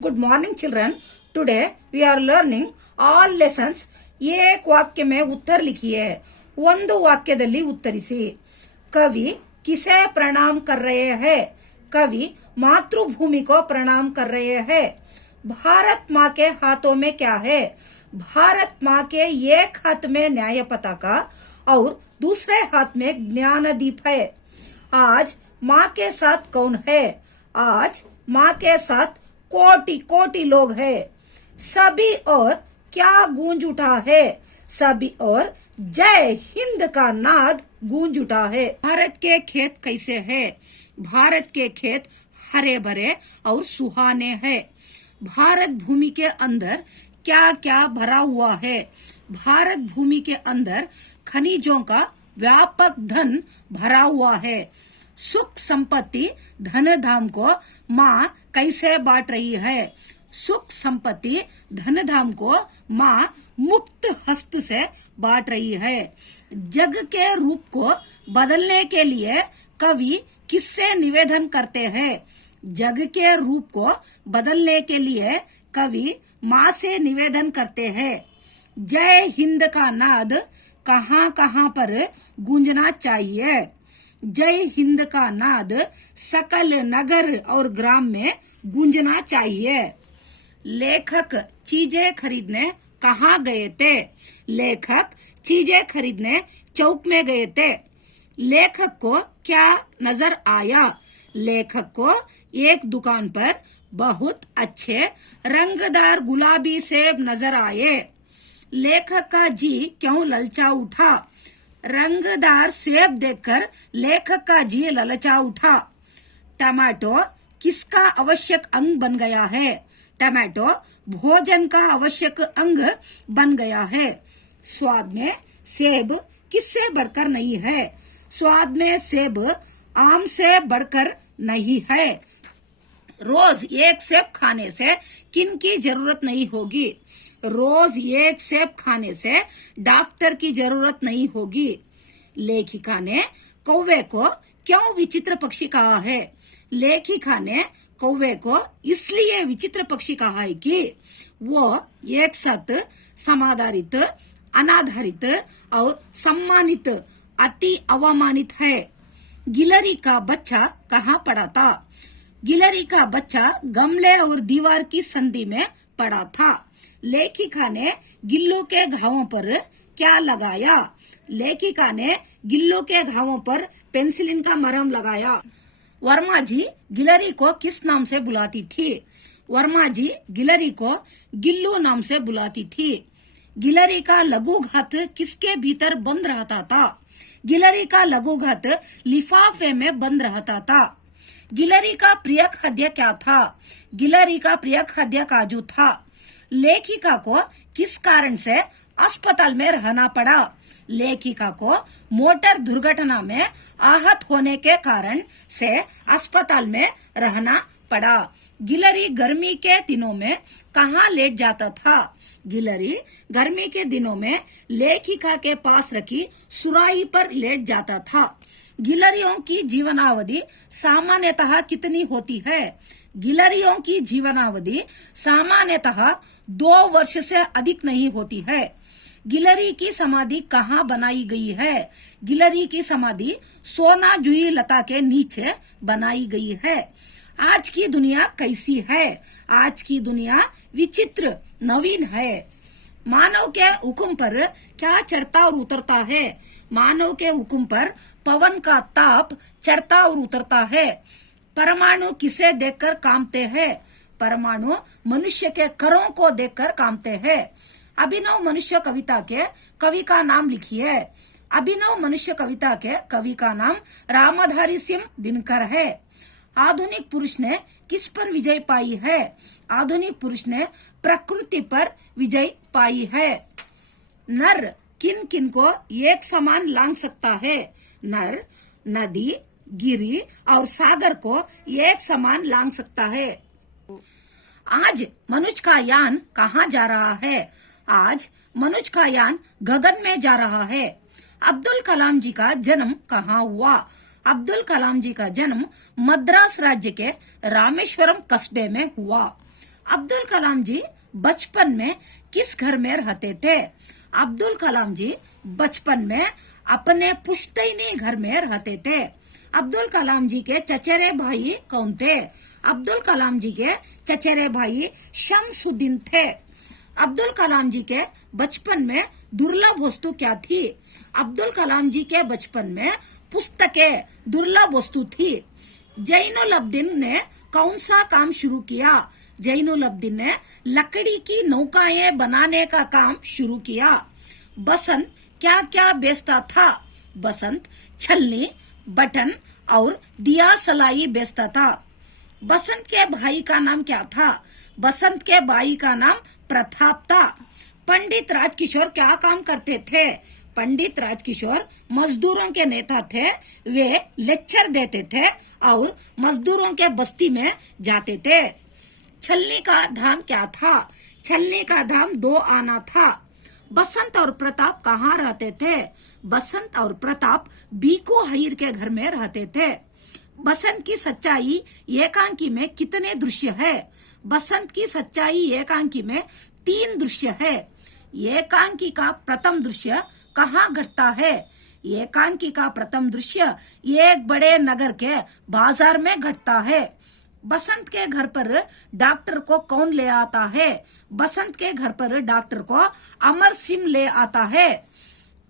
Good morning children. Today we are learning all lessons. एक वाक्य में उत्तर लिखिए. ಒಂದು ವಾಕ್ಯದಲ್ಲಿ ಉತ್ತರಿಸಿ. कवि किसे प्रणाम कर रहे हैं? कवि मातृभूमि को प्रणाम कर रहे हैं. भारत माँ के हाथों में क्या है? भारत माँ के एक हाथ में न्याय पताका और दूसरे हाथ में ज्ञानदीप है. आज माँ के साथ कौन है? आज माँ के साथ कोटि कोटि लोग हैं. सभी और क्या गूंज उठा है? सभी और जय हिंद का नाद गूंज उठा है. भारत के खेत कैसे है? भारत के खेत हरे भरे और सुहाने हैं. भारत भूमि के अंदर क्या क्या भरा हुआ है? भारत भूमि के अंदर खनिजों का व्यापक धन भरा हुआ है. सुख संपत्ति धन धाम को माँ कैसे बांट रही है? सुख संपत्ति धन धाम को माँ मुक्त हस्त से बांट रही है. जग के रूप को बदलने के लिए कवि किससे निवेदन करते हैं? जग के रूप को बदलने के लिए कवि माँ से निवेदन करते हैं. जय हिंद का नाद कहाँ कहाँ पर गूंजना चाहिए? जय हिंद का नाद सकल नगर और ग्राम में गूंजना चाहिए. लेखक चीजें खरीदने कहाँ गए थे? लेखक चीजें खरीदने चौक में गए थे. लेखक को क्या नजर आया? लेखक को एक दुकान पर बहुत अच्छे रंगदार गुलाबी सेब नजर आए. लेखक का जी क्यों ललचा उठा? रंगदार सेब देखकर लेखक का जी ललचा उठा. टमाटो किसका आवश्यक अंग बन गया है? टमाटो भोजन का आवश्यक अंग बन गया है. स्वाद में सेब किससे बढ़कर नहीं है? स्वाद में सेब आम से बढ़कर नहीं है. रोज एक सेब खाने से किन की जरूरत नहीं होगी? रोज एक सेब खाने से डॉक्टर की जरूरत नहीं होगी. लेखिका ने कौवे को क्यों विचित्र पक्षी कहा है? लेखिका ने कौवे को इसलिए विचित्र पक्षी कहा है कि वो एक साथ समाधारित, अनाधारित और सम्मानित, अति अवमानित है. गिलहरी का बच्चा कहाँ पड़ा था? गिलहरी का बच्चा गमले और दीवार की संधि में पड़ा था. लेखिका ने गिल्लों के घावों पर क्या लगाया? लेखिका ने गिल्लों के घावों पर पेंसिलिन का मरहम लगाया. वर्मा जी गिलहरी को किस नाम से बुलाती थी? वर्मा जी गिलहरी को गिल्लू नाम से बुलाती थी. गिलहरी का लघुघात किसके भीतर बंद रहता था? गिलहरी का लघुघात लिफाफे में बंद रहता था. गिलहरी का प्रिय खाद्य क्या था? गिलहरी का प्रिय खाद्य काजू था. लेखिका को किस कारण से अस्पताल में रहना पड़ा? लेखिका को मोटर दुर्घटना में आहत होने के कारण से अस्पताल में रहना पड़ा. गिलहरी गर्मी के दिनों में कहाँ लेट जाता था? गिलहरी गर्मी के दिनों में लेखिका के पास रखी सुराही पर लेट जाता था. गिलहरियों की जीवनावधि सामान्यतः कितनी होती है? गिलहरियों की जीवनावधि सामान्यतः 2 वर्ष से अधिक नहीं होती है. गिलहरी की समाधि कहाँ बनाई गई है? गिलहरी की समाधि सोना जुई लता के नीचे बनाई गई है. आज की दुनिया कैसी है? आज की दुनिया विचित्र, नवीन है. मानव के हुक्म पर क्या चढ़ता और उतरता है? मानव के हुक्म पर पवन का ताप चढ़ता और उतरता है. परमाणु किसे देखकर कांपते हैं? परमाणु मनुष्य के करों को देखकर कांपते हैं. अभिनव मनुष्य कविता के कवि का नाम लिखिए. अभिनव मनुष्य कविता के कवि का नाम रामधारी सिंह दिनकर है. आधुनिक पुरुष ने किस पर विजय पाई है? आधुनिक पुरुष ने प्रकृति पर विजय पाई है. नर किन किन को एक समान लांग सकता है? नर नदी, गिरी और सागर को एक समान लांग सकता है. आज मनुष्य का यान कहाँ जा रहा है? आज मनुष्य का यान गगन में जा रहा है. अब्दुल कलाम जी का जन्म कहाँ हुआ? अब्दुल कलाम जी का जन्म मद्रास राज्य के रामेश्वरम कस्बे में हुआ. अब्दुल कलाम जी बचपन में किस घर में रहते थे? अब्दुल कलाम जी बचपन में अपने पुश्तैनी घर में रहते थे। अब्दुल कलाम जी के चचेरे भाई कौन थे? अब्दुल कलाम जी के चचेरे भाई शमसुद्दीन थे। अब्दुल कलाम जी के बचपन में दुर्लभ वस्तु क्या थी? अब्दुल कलाम जी के बचपन में पुस्तकें दुर्लभ वस्तु थी। जैनुल अब्दीन ने कौन सा काम शुरू किया? जैनुल अब्दीन ने लकड़ी की नौकाएं बनाने का काम शुरू किया। बसंत क्या क्या बेचता था? बसंत छलनी, बटन और दिया सलाई बेचता था। बसंत के भाई का नाम क्या था? बसंत के भाई का नाम प्रताप था। पंडित राजकिशोर क्या काम करते थे? पंडित राजकिशोर मजदूरों के नेता थे। वे लेक्चर देते थे और मजदूरों के बस्ती में जाते थे। छलनी का धाम क्या था? छलनी का धाम 2 आना था। बसंत और प्रताप कहाँ रहते थे? बसंत और प्रताप बीको हईर के घर में रहते थे। बसंत की सच्चाई एकांकी में कितने दृश्य है? बसंत की सच्चाई एकांकी में 3 दृश्य है। एकांकी का प्रथम दृश्य कहाँ घटता है? एकांकी का प्रथम दृश्य एक बड़े नगर के बाजार में घटता है। बसंत के घर पर डॉक्टर को कौन ले आता है? बसंत के घर पर डॉक्टर को अमर सिंह ले आता है।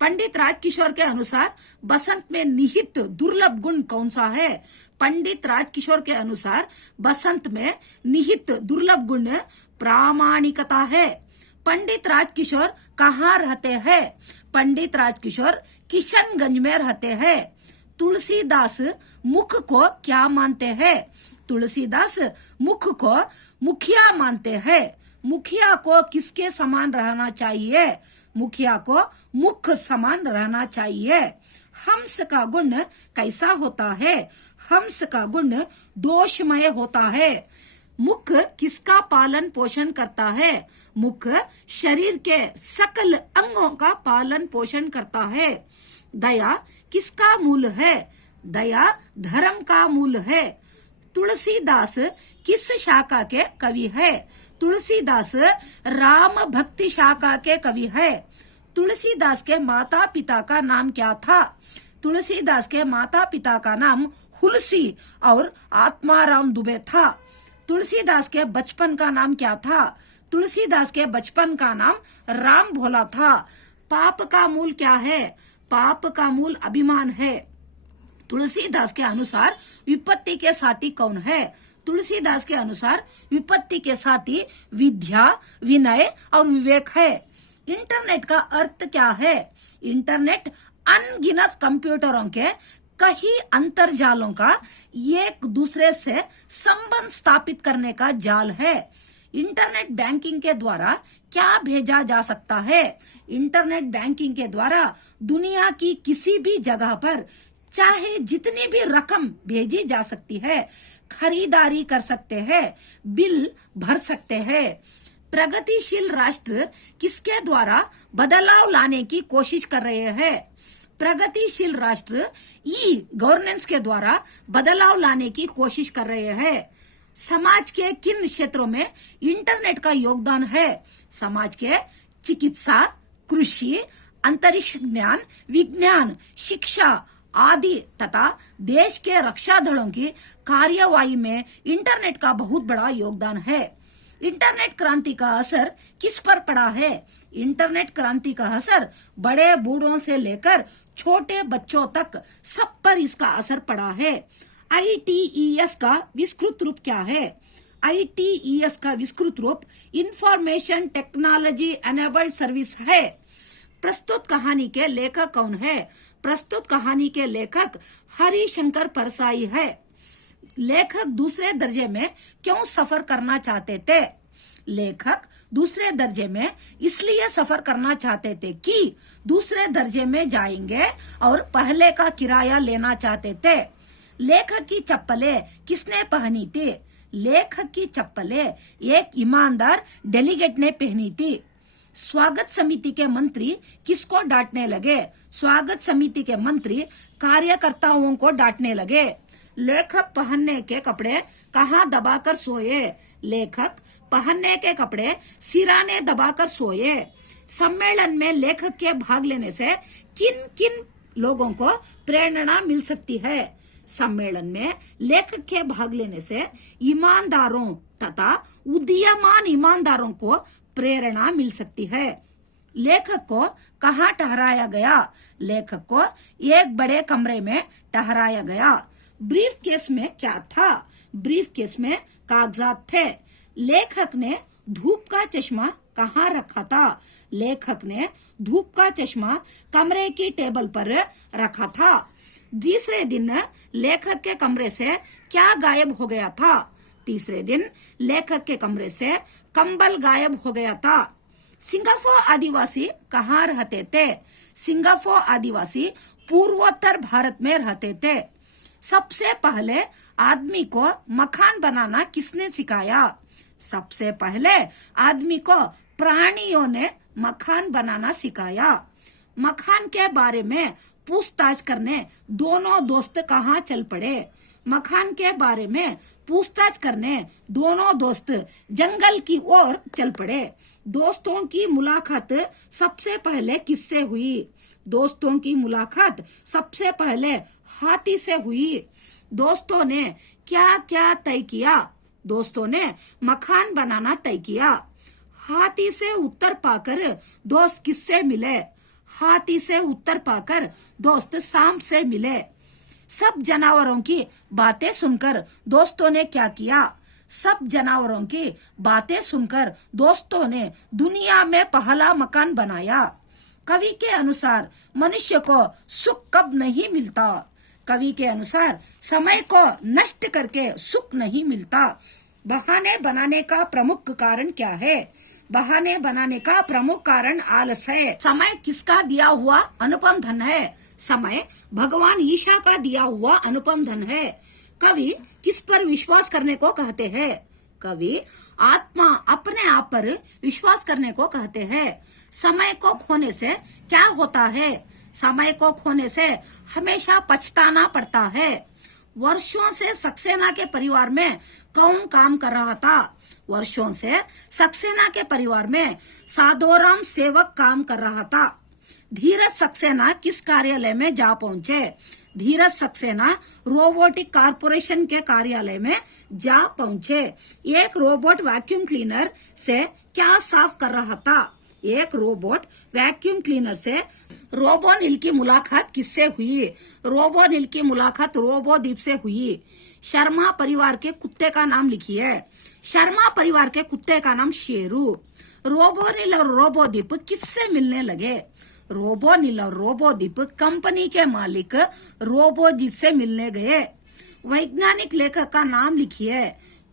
पंडित राजकिशोर के अनुसार बसंत में निहित दुर्लभ गुण कौन सा है? पंडित राजकिशोर के अनुसार बसंत में निहित दुर्लभ गुण प्रामाणिकता है। पंडित राजकिशोर कहाँ रहते हैं? पंडित राजकिशोर किशनगंज में रहते हैं। तुलसीदास मुख को क्या मानते हैं? तुलसीदास मुख को मुखिया मानते हैं। मुखिया को किसके समान रहना चाहिए? मुखिया को मुख समान रहना चाहिए। हंस का गुण कैसा होता है? हंस का गुण दोषमय होता है। मुख किसका पालन पोषण करता है? मुख शरीर के सकल अंगों का पालन पोषण करता है। दया किसका मूल है? दया धर्म का मूल है। तुलसीदास किस शाखा के कवि है? तुलसीदास राम भक्ति शाखा के कवि है। तुलसीदास के माता पिता का नाम क्या था? तुलसीदास के माता पिता का नाम हुलसी और आत्माराम दुबे था। तुलसीदास के बचपन का नाम क्या था? तुलसीदास के बचपन का नाम राम भोला था। पाप का मूल क्या है? पाप का मूल अभिमान है। तुलसीदास के अनुसार विपत्ति के साथी कौन है? तुलसीदास के अनुसार विपत्ति के साथी विद्या, विनय और विवेक है। इंटरनेट का अर्थ क्या है? इंटरनेट अनगिनत कंप्यूटरों के कई अंतरजालों का एक दूसरे से संबंध स्थापित करने का जाल है। इंटरनेट बैंकिंग के द्वारा क्या भेजा जा सकता है? इंटरनेट बैंकिंग के द्वारा दुनिया की किसी भी जगह पर चाहे जितनी भी रकम भेजी जा सकती है, खरीदारी कर सकते हैं, बिल भर सकते हैं। प्रगतिशील राष्ट्र किसके द्वारा बदलाव लाने की कोशिश कर रहे हैं? प्रगतिशील राष्ट्र ई गवर्नेंस के द्वारा बदलाव लाने की कोशिश कर रहे हैं। समाज के किन क्षेत्रों में इंटरनेट का योगदान है? समाज के चिकित्सा, कृषि, अंतरिक्ष ज्ञान, विज्ञान, शिक्षा आदि तथा देश के रक्षा दलों की कार्यवाही में इंटरनेट का बहुत बड़ा योगदान है। इंटरनेट क्रांति का असर किस पर पड़ा है? इंटरनेट क्रांति का असर बड़े बूढ़ों से लेकर छोटे बच्चों तक सब पर इसका असर पड़ा है। ITES का विस्तृत रूप क्या है? ITES का विस्तृत रूप इंफॉर्मेशन टेक्नोलॉजी एनेबल्ड सर्विस है। प्रस्तुत कहानी के लेखक कौन है? प्रस्तुत कहानी के लेखक हरिशंकर परसाई है। लेखक दूसरे दर्जे में क्यों सफर करना चाहते थे? लेखक दूसरे दर्जे में इसलिए सफर करना चाहते थे कि दूसरे दर्जे में जाएंगे और पहले का किराया लेना चाहते थे। लेखक की चप्पलें किसने पहनी थी? लेखक की चप्पलें एक ईमानदार डेलीगेट ने पहनी थी। स्वागत समिति के मंत्री किसको डांटने लगे? स्वागत समिति के मंत्री कार्यकर्ताओं को डांटने लगे। लेखक पहनने के कपड़े कहाँ दबाकर सोए। लेखक पहनने के कपड़े सिराने दबाकर सोए। सम्मेलन में लेखक के भाग लेने से किन किन लोगों को प्रेरणा मिल सकती है। सम्मेलन में लेखक के भाग लेने से ईमानदारों तथा उदीयमान ईमानदारों को प्रेरणा मिल सकती है। लेखक को कहाँ ठहराया गया। लेखक को एक बड़े कमरे में ठहराया गया। ब्रीफ केस में क्या था। ब्रीफ केस में कागजात थे। लेखक ने धूप का चश्मा कहाँ रखा था। लेखक ने धूप का चश्मा कमरे की टेबल पर रखा था। तीसरे दिन लेखक के कमरे से क्या गायब हो गया था। तीसरे दिन लेखक के कमरे से कंबल गायब हो गया था। सिंगापुर आदिवासी कहाँ रहते थे। सिंगापुर आदिवासी पूर्वोत्तर भारत में रहते थे। सबसे पहले आदमी को मकान बनाना किसने सिखाया। सबसे पहले आदमी को प्राणियों ने मकान बनाना सिखाया। मकान के बारे में पूछताछ करने दोनों दोस्त कहाँ चल पड़े। मकान के बारे में पूछताछ करने दोनों दोस्त जंगल की ओर चल पड़े। दोस्तों की मुलाकात सबसे पहले किससे हुई। दोस्तों की मुलाकात सबसे पहले हाथी से हुई। दोस्तों ने क्या क्या तय किया। दोस्तों ने मकान बनाना तय किया। हाथी से उत्तर पाकर दोस्त किससे मिले। हाथी से उत्तर पाकर दोस्त सांप से मिले। सब जानवरों की बातें सुनकर दोस्तों ने क्या किया। सब जानवरों की बातें सुनकर दोस्तों ने दुनिया में पहला मकान बनाया। कवि के अनुसार मनुष्य को सुख कब नहीं मिलता। कवि के अनुसार समय को नष्ट करके सुख नहीं मिलता। बहाने बनाने का प्रमुख कारण क्या है। बहाने बनाने का प्रमुख कारण आलस है। समय किसका दिया हुआ अनुपम धन है। समय भगवान ईशा का दिया हुआ अनुपम धन है। कवि किस पर विश्वास करने को कहते हैं। कवि आत्मा अपने आप पर विश्वास करने को कहते हैं। समय को खोने से क्या होता है। समय को खोने से हमेशा पछताना पड़ता है। वर्षों से सक्सेना के परिवार में कौन काम कर रहा था। वर्षों से सक्सेना के परिवार में साधोराम सेवक काम कर रहा था। धीरज सक्सेना किस कार्यालय में जा पहुंचे। धीरज सक्सेना रोबोटिक कारपोरेशन के कार्यालय में जा पहुंचे। एक रोबोट वैक्यूम क्लीनर से क्या साफ कर रहा था। एक रोबोट वैक्यूम क्लीनर से रोबोनिल की मुलाकात किससे हुई। रोबोनिल की मुलाकात रोबोदीप से हुई। शर्मा परिवार के कुत्ते का नाम लिखिए। शर्मा परिवार के कुत्ते का नाम शेरू। रोबोनिल और रोबोदीप किससे मिलने लगे। रोबोनिल और रोबोदीप कंपनी के मालिक रोबोजी से मिलने गए। वैज्ञानिक लेखक का नाम लिखिए।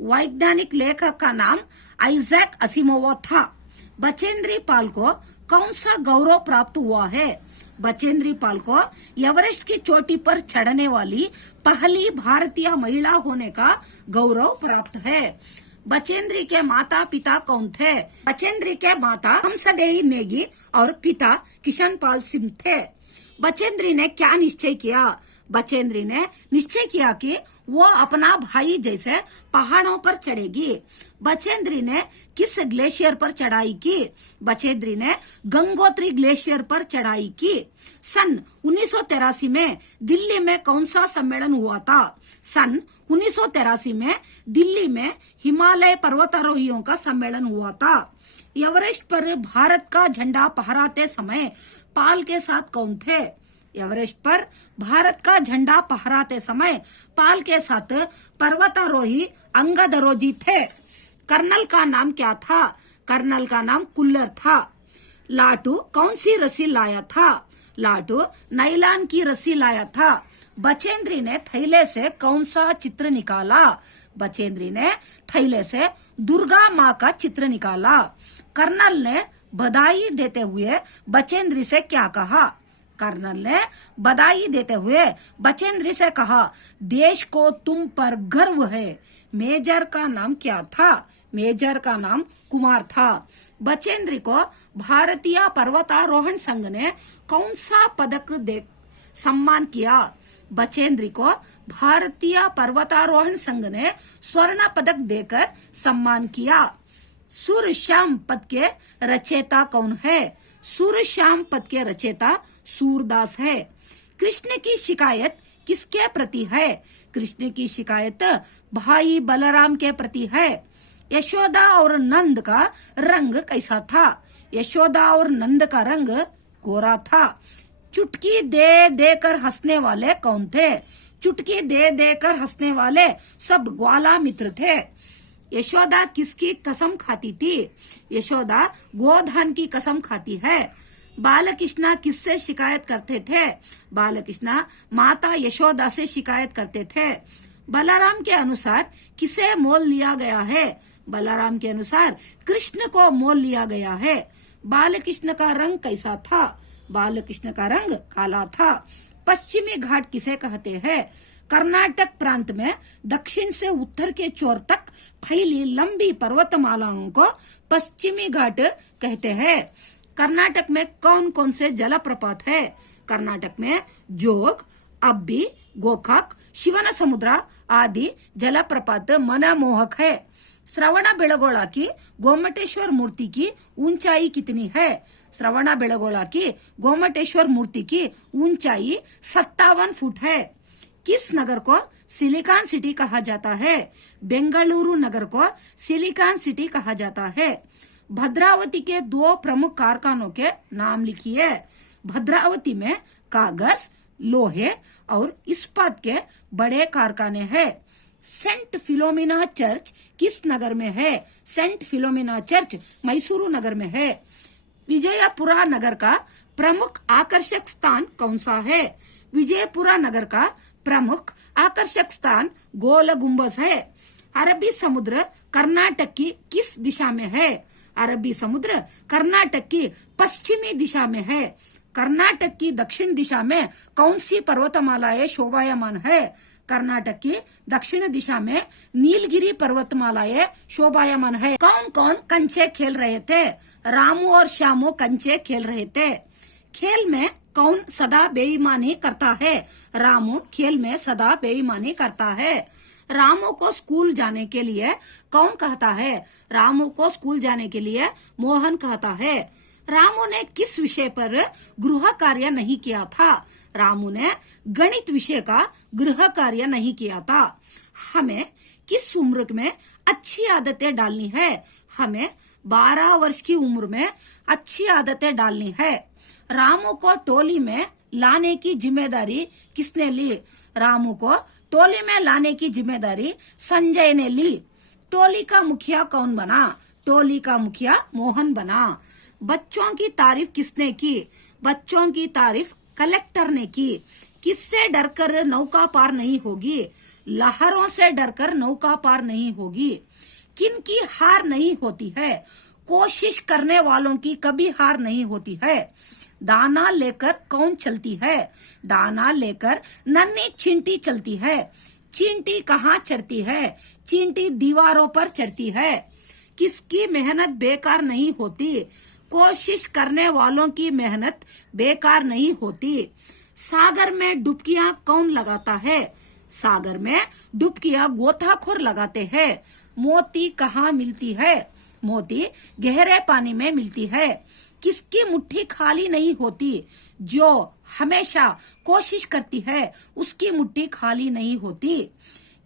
वैज्ञानिक लेखक का नाम आइजैक असिमोव था। बचेंद्री पाल को कौन सा गौरव प्राप्त हुआ है। बचेंद्री पाल को एवरेस्ट की चोटी पर चढ़ने वाली पहली भारतीय महिला होने का गौरव प्राप्त है। बचेंद्री के माता पिता कौन थे। बचेंद्री के माता हंसदेई नेगी और पिता किशन पाल सिंह थे। बचेंद्री ने क्या निश्चय किया। बचेंद्री ने निश्चय किया कि वो अपना भाई जैसे पहाड़ों पर चढ़ेगी। बचेंद्री ने किस ग्लेशियर पर चढ़ाई की। बचेंद्री ने गंगोत्री ग्लेशियर पर चढ़ाई की। सन 1983 में दिल्ली में कौन सा सम्मेलन हुआ था। सन 1983 में दिल्ली में हिमालय पर्वतारोहियों का सम्मेलन हुआ था। एवरेस्ट पर भारत का झंडा फहराते समय पाल के साथ कौन थे। एवरेस्ट पर भारत का झंडा फहराते समय पाल के साथ पर्वतारोही अंगदरोजी थे। कर्नल का नाम क्या था। कर्नल का नाम कुल्लर था। लाटू कौन सी रस्सी लाया था। लाटू नायलॉन की रस्सी लाया था। बचेंद्री ने थैले से कौन सा चित्र निकाला। बचेंद्री ने थैले से दुर्गा माँ का चित्र निकाला। कर्नल ने बधाई देते हुए बचेंद्री से क्या कहा। कर्नल ने बधाई देते हुए बचेंद्री से कहा, देश को तुम पर गर्व है। मेजर का नाम क्या था। मेजर का नाम कुमार था। बचेंद्री को भारतीय पर्वतारोहण संघ ने कौन सा पदक सम्मान किया। बचेंद्री को भारतीय पर्वतारोहण संघ ने स्वर्ण पदक देकर सम्मान किया। सुर श्याम पद के रचयिता कौन है? सुर श्याम पद के रचयिता सूरदास है। कृष्ण की शिकायत किसके प्रति है? कृष्ण की शिकायत भाई बलराम के प्रति है। यशोदा और नंद का रंग कैसा था? यशोदा और नंद का रंग गोरा था। चुटकी दे देकर हंसने वाले कौन थे? चुटकी दे देकर हंसने वाले सब ग्वाला मित्र थे। यशोदा किसकी कसम खाती थी? यशोदा गोधन की कसम खाती है। बालकृष्ण किससे शिकायत करते थे? बालकृष्ण माता यशोदा से शिकायत करते थे। बलराम के अनुसार किसे मोल लिया गया है? बलराम के अनुसार कृष्ण को मोल लिया गया है। बालकृष्ण का रंग कैसा था? बालकृष्ण का रंग काला था। पश्चिमी घाट किसे कहते हैं? कर्नाटक प्रांत में दक्षिण से उत्तर के छोर तक फैली लंबी पर्वतमालाओं को पश्चिमी घाट कहते हैं। कर्नाटक में कौन कौन से जलप्रपात है? कर्नाटक में जोग, अब्बी, गोकाक, शिवन समुद्र आदि जलप्रपात मनमोहक है। श्रवणबेळगोಳ की गोमटेश्वर मूर्ति की ऊंचाई कितनी है? श्रवणबेळगोಳ की गोमटेश्वर मूर्ति की ऊंचाई 57 फुट है। किस नगर को सिलिकॉन सिटी कहा जाता है? बेंगलुरु नगर को सिलिकॉन सिटी कहा जाता है। भद्रावती के 2 प्रमुख कारखानों के नाम लिखिए। भद्रावती में कागज, लोहे और इस्पात के बड़े कारखाने हैं। सेंट फिलोमिना चर्च किस नगर में है? सेंट फिलोमिना चर्च मैसूरू नगर में है। विजयपुरा नगर का प्रमुख आकर्षक स्थान कौन सा है? विजयपुरा नगर का प्रमुख आकर्षक स्थान गोल गुंबज है। अरबी समुद्र कर्नाटक की किस दिशा में है? अरबी समुद्र कर्नाटक की पश्चिमी दिशा में है। कर्नाटक की दक्षिण दिशा में कौन सी पर्वतमालाएं शोभायमान है? कर्नाटक की दक्षिण दिशा में नीलगिरी पर्वतमालाएं शोभायमान है। कौन कौन कंचे खेल रहे थे? रामू और श्यामू कंचे खेल रहे थे। खेल में कौन सदा बेईमानी करता है? रामू खेल में सदा बेईमानी करता है। रामू को स्कूल जाने के लिए कौन कहता है? रामू को स्कूल जाने के लिए मोहन कहता है। रामू ने किस विषय पर गृह कार्य नहीं किया था? रामू ने गणित विषय का गृह कार्य नहीं किया था। हमें किस उम्र में अच्छी आदतें डालनी है? हमें 12 वर्ष की उम्र में अच्छी आदतें डालनी है। रामू को टोली में लाने की जिम्मेदारी किसने ली? रामू को टोली में लाने की जिम्मेदारी संजय ने ली। टोली का मुखिया कौन बना? टोली का मुखिया मोहन बना। बच्चों की तारीफ किसने की? बच्चों की तारीफ कलेक्टर ने की। किससे डरकर नौका पार नहीं होगी? लहरों से डरकर नौका पार नहीं होगी। किन की हार नहीं होती है? कोशिश करने वालों की कभी हार नहीं होती है। दाना लेकर कौन चलती है? दाना लेकर नन्ही चींटी चलती है। चींटी कहाँ चढ़ती है? चींटी दीवारों पर चढ़ती है। किसकी मेहनत बेकार नहीं होती? कोशिश करने वालों की मेहनत बेकार नहीं होती। सागर में डुबकियां कौन लगाता है? सागर में डुबकियां गोताखोर लगाते हैं। मोती कहाँ मिलती है? मोती गहरे पानी में मिलती है। किसकी मुट्ठी खाली नहीं होती? जो हमेशा कोशिश करती है उसकी मुट्ठी खाली नहीं होती।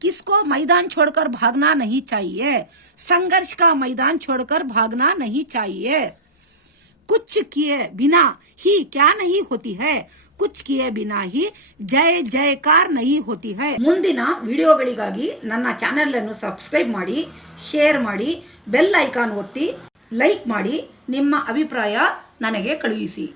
किसको मैदान छोड़कर भागना नहीं चाहिए? संघर्ष का मैदान छोड़कर भागना नहीं चाहिए। कुछ किए बिना ही क्या नहीं होती है? कुछ किए बिना ही जय जयकार नहीं होती है। ಮುಂದಿನ ವಿಡಿಯೋಗಳಿಗಾಗಿ ನನ್ನ ಚಾನೆಲ್ ಅನ್ನು ಸಬ್ಸ್ಕ್ರೈಬ್ ಮಾಡಿ, ಶೇರ್ ಮಾಡಿ, ಬೆಲ್ ಐಕಾನ್ ಒತ್ತಿ, ಲೈಕ್ ಮಾಡಿ, ನಿಮ್ಮ ಅಭಿಪ್ರಾಯ ನನಗೆ ಕಳುಹಿಸಿ।